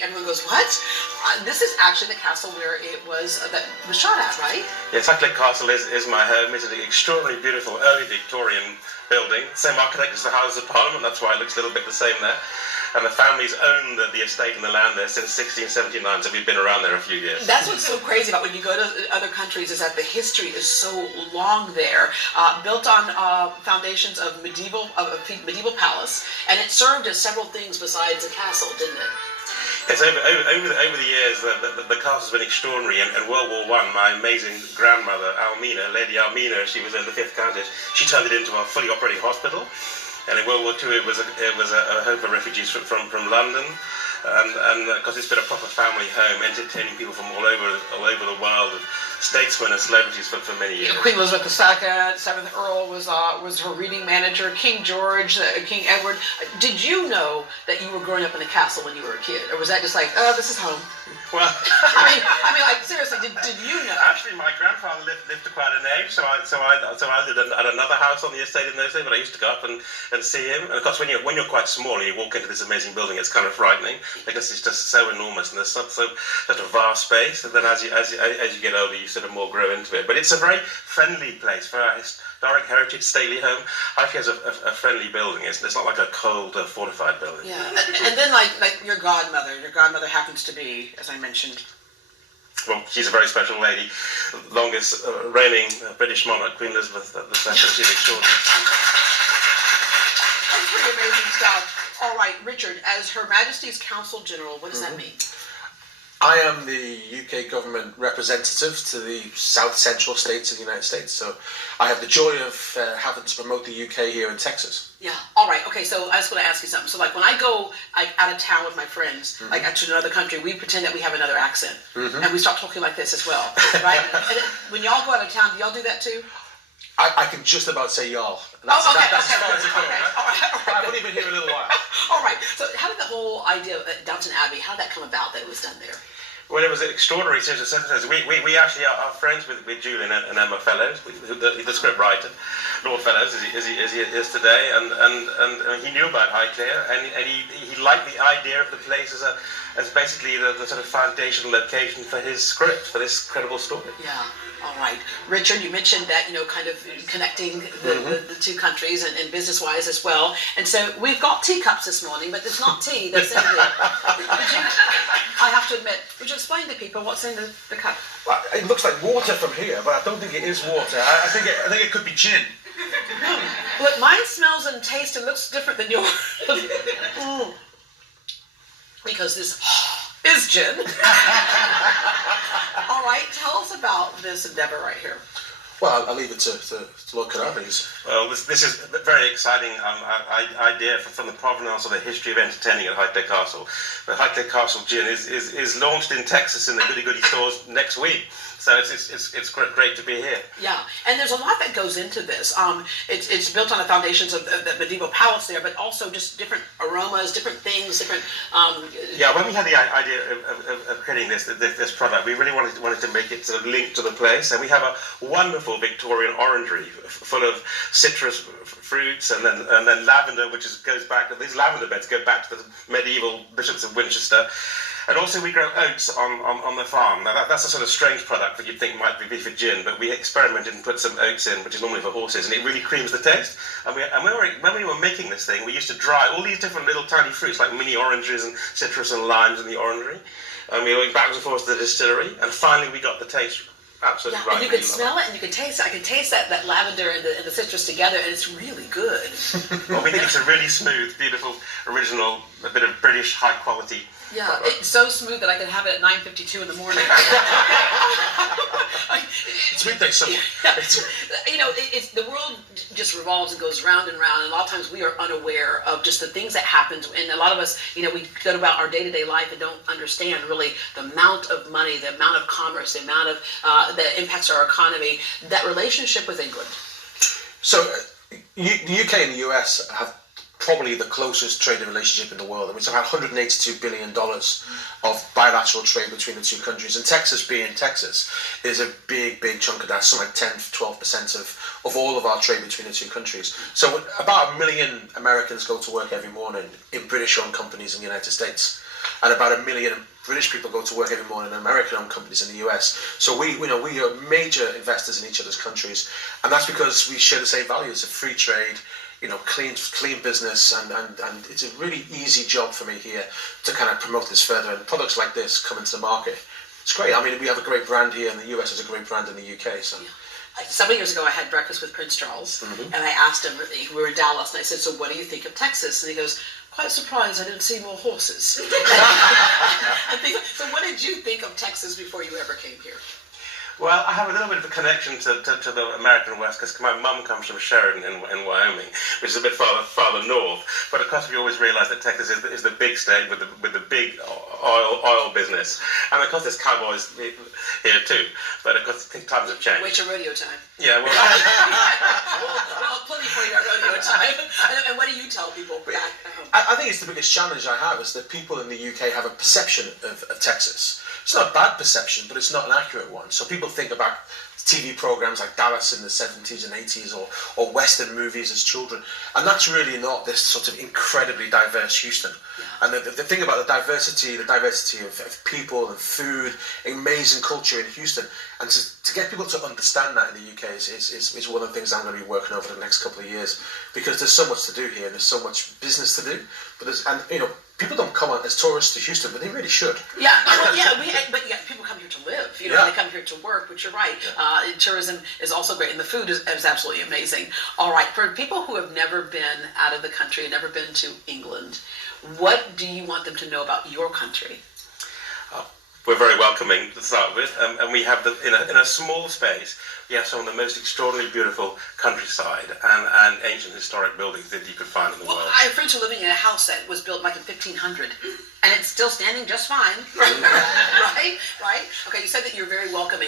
Everyone goes, what? This is actually the castle where it was that was shot at, right? Yeah, Highclere Castle is my home. It's an extraordinarily beautiful early Victorian building. Same architect as the Houses of Parliament, that's why it looks a little bit the same there. And the family's owned the estate and the land there since 1679, so we've been around there a few years. That's what's so crazy about when you go to other countries is that the history is so long there, built on foundations of medieval palace, and it served as several things besides a castle, didn't it? Yes, over the years, the castle's been extraordinary. And World War I, my amazing grandmother, Almina, Lady Almina, she was in the 5th Countess, she turned it into a fully operating hospital. And in World War II, it was a home for refugees from London. And because it's been a proper family home, entertaining people from all over the world, of statesmen and celebrities for many years. Queen Elizabeth II, 7th Earl was her reading manager. King George, King Edward. Did you know that you were growing up in a castle when you were a kid, or was that just like, oh, this is home? Well, I mean, like seriously, did you know? Actually, my grandfather lived to quite an age, so I lived at another house on the estate in those days. But I used to go up and see him. And of course, when you're quite small and you walk into this amazing building, it's kind of frightening because it's just so enormous and there's such a vast space. And then as you get older, you sort of more grow into it. But it's a very friendly place for our historic heritage, stately home. Highclere is a friendly building. It's not like a cold, fortified building. Yeah, and then like your godmother happens to be, as I mentioned. Well, she's a very special lady. Longest reigning British monarch, Queen Elizabeth II. She's extraordinary. That's pretty amazing stuff. All right, Richard, as Her Majesty's Consul General, what does that mean? I am the UK government representative to the South Central states of the United States, so I have the joy of having to promote the UK here in Texas. Yeah, all right, okay, so I just want to ask you something. So like when I go out of town with my friends, like to another country, we pretend that we have another accent, and we start talking like this as well, right? And when y'all go out of town, do y'all do that too? I can just about say y'all. That's as far as it goes, right? I've only been here a little while. All right, so how did the whole idea of Downton Abbey, how did that come about that it was done there? Well, it was an extraordinary series of circumstances. We actually are friends with Julian and Emma Fellows, the script writer, Lord Fellows, as he is today, and he knew about Highclere, and he liked the idea of the place as basically the sort of foundational location for his script, for this credible story. Yeah. All right. Richard, you mentioned that, kind of connecting the two countries and business-wise as well. And so we've got teacups this morning, but there's not tea that's in here. I have to admit, would you explain to people what's in the cup? Well, it looks like water from here, but I don't think it is water. I think it could be gin. Look, mine smells and tastes and looks different than yours. Because this is gin. All right, tell us about this endeavor right here. Well, I'll leave it to Lord Carnarvon's. Well, this is a very exciting idea from the provenance of the history of entertaining at Highclere Castle. The Highclere Castle Gin is launched in Texas in the goody-goody stores next week. So it's great to be here. Yeah, and there's a lot that goes into this. It's built on the foundations of the medieval palace there, but also just different aromas, different things, different. Yeah, when we had the idea of creating this product, we really wanted to make it sort of linked to the place. And we have a wonderful Victorian orangery full of citrus fruits, and then lavender, which goes back. These lavender beds go back to the medieval bishops of Winchester. And also we grow oats on the farm. Now that's a sort of strange product that you'd think might be for gin, but we experimented and put some oats in, which is normally for horses, and it really creams the taste. And when we were making this thing, we used to dry all these different little tiny fruits, like mini oranges and citrus and limes in the orangery. And we went backwards and forwards to the distillery, and finally we got the taste absolutely right. And you can smell it and you can taste it. I can taste that lavender and the citrus together, and it's really good. Well, we think it's a really smooth, beautiful, original, a bit of British high quality. Yeah, it's so smooth that I can have it at 9:52 in the morning. It's midday somewhere. It's the world just revolves and goes round and round, and a lot of times we are unaware of just the things that happen. And a lot of us, we go about our day-to-day life and don't understand really the amount of money, the amount of commerce, the amount of that impacts our economy, that relationship with England. So, the UK and the US have probably the closest trading relationship in the world. I mean, it's about $182 billion of bilateral trade between the two countries. And Texas, being Texas, is a big chunk of that, something like 10 to 12% of all of our trade between the two countries. So about 1 million Americans go to work every morning in British-owned companies in the United States. and about 1 million British people go to work every morning in American-owned companies in the US. So we are major investors in each other's countries, and that's because we share the same values of free trade, clean business, and it's a really easy job for me here to kind of promote this further. And products like this come into the market. It's great. I mean, we have a great brand here, and the US has a great brand in the UK. So. Several years ago, I had breakfast with Prince Charles, and I asked him, we were in Dallas, and I said, so what do you think of Texas? And he goes, quite surprised I didn't see more horses. So what did you think of Texas before you ever came here? Well, I have a little bit of a connection to the American West because my mum comes from Sheridan in Wyoming, which is a bit farther north. But of course, we always realise that Texas is the big state with the big oil business, and of course, there's cowboys here too. But of course, times have changed. Wait till rodeo time. Yeah, well, well, plenty for you at rodeo time. And what do you tell people back home? I think it's the biggest challenge I have is that people in the UK have a perception of Texas. It's not a bad perception, but it's not an accurate one. So people think about TV programs like Dallas in the 70s and 80s or Western movies as children. And that's really not this sort of incredibly diverse Houston. Yeah. And the thing about the diversity of people and food, amazing culture in Houston, and to get people to understand that in the UK is one of the things I'm going to be working over the next couple of years, because there's so much to do here and there's so much business to do. People don't come on as tourists to Houston, but they really should. Yeah, well, but people come here to live. They come here to work. But you're right. Tourism is also great, and the food is absolutely amazing. All right, for people who have never been out of the country, never been to England, what do you want them to know about your country? We're very welcoming to start with, and we have in a small space. We have some of the most extraordinarily beautiful countryside and ancient historic buildings that you could find in the world. I have friends who are living in a house that was built like in 1500, and it's still standing just fine. Right? Okay, you said that you're very welcoming.